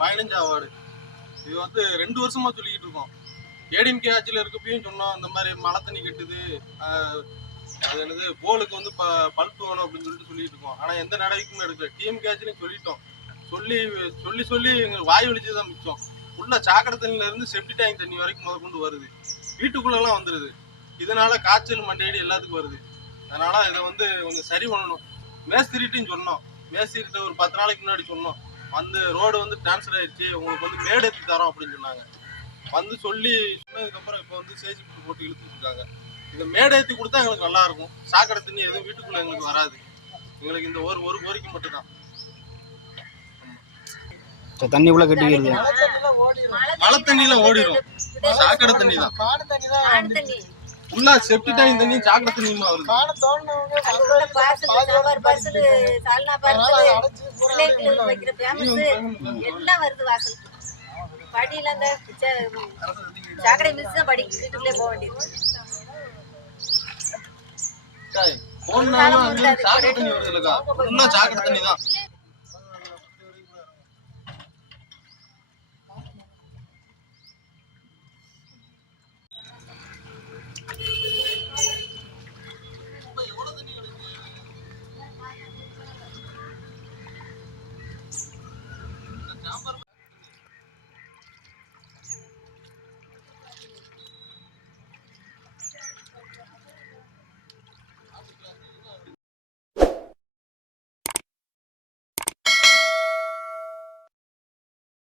பதினஞ்சு அவார்டு. இது வந்து ரெண்டு வருஷமா சொல்லிக்கிட்டு இருக்கோம். ஏடிஎம்கே ஆட்சியில் இருக்கப்பையும் சொன்னோம் இந்த மாதிரி மழை தண்ணி கட்டுது அது என்னது போலுக்கு வந்து ப பல்ப் வேணும் அப்படின்னு சொல்லிட்டு சொல்லிட்டு இருக்கோம். ஆனால் எந்த நடவடிக்கையுமே எடுக்கல. டிஎம்கே ஆட்சியிலையும் சொல்லிட்டோம். சொல்லி சொல்லி சொல்லி எங்களுக்கு வாய் வலிச்சது தான் மிச்சம். உள்ள சாக்கடை தண்ணியிலேருந்து செப்டி டேங்க் தண்ணி வரைக்கும் முத கொண்டு வருது. வீட்டுக்குள்ளெல்லாம் வந்துடுது இதனால் இதனால காய்ச்சல் மண்டையடி எல்லாத்துக்கும் வருது. அதனால இதை வந்து கொஞ்சம் சரி பண்ணணும். மேஸ்திரிட்டையும் சொன்னோம். மேஸ்திரிட்ட ஒரு பத்து நாளைக்கு முன்னாடி சொன்னோம். வந்து ரோடு வந்து டிரான்ஸ்ஃபர் ஆயிடுச்சு உங்களுக்கு வந்து மேடு ஏற்றி தரோம் அப்படின்னு சொன்னாங்க. வந்து சொல்லி சொன்னதுக்கப்புறம் இப்போ வந்து சேஜி போட்டு இழுத்துட்டு இருக்காங்க. இந்த மேடை ஏற்றி கொடுத்தா எங்களுக்கு நல்லா இருக்கும். சாக்கடை தண்ணி எதுவும் வீட்டுக்குள்ள எங்களுக்கு வராது. எங்களுக்கு இந்த ஒரு ஒரு கோரிக்கை மட்டும்தான். சரி, தண்ணி உள்ள கட்டிக்கிறது மழை தண்ணியில ஓடிடும் சாக்கடை தண்ணி தான் ஃபுல்லா செப்டி டேங்க் தண்ணி சாக்கடை தண்ணியுமா வருது காடு தோண்டினவங்க அதுக்குள்ள பார்சல் சாம்பார் பார்சல் சால்னா பூரா பிள்ளைங்களுக்கு வைக்கிற ஃபேமஸ் எல்லாம் வருது வாசல். படியில அந்த சாக்கடை மிஸ் தான் படி வீட்டுக்குள்ளே போக வேண்டியது. அங்க சாக்கடை தண்ணி வருது இல்லக்கா ஃபுல்லா சாக்கடை தண்ணி தான்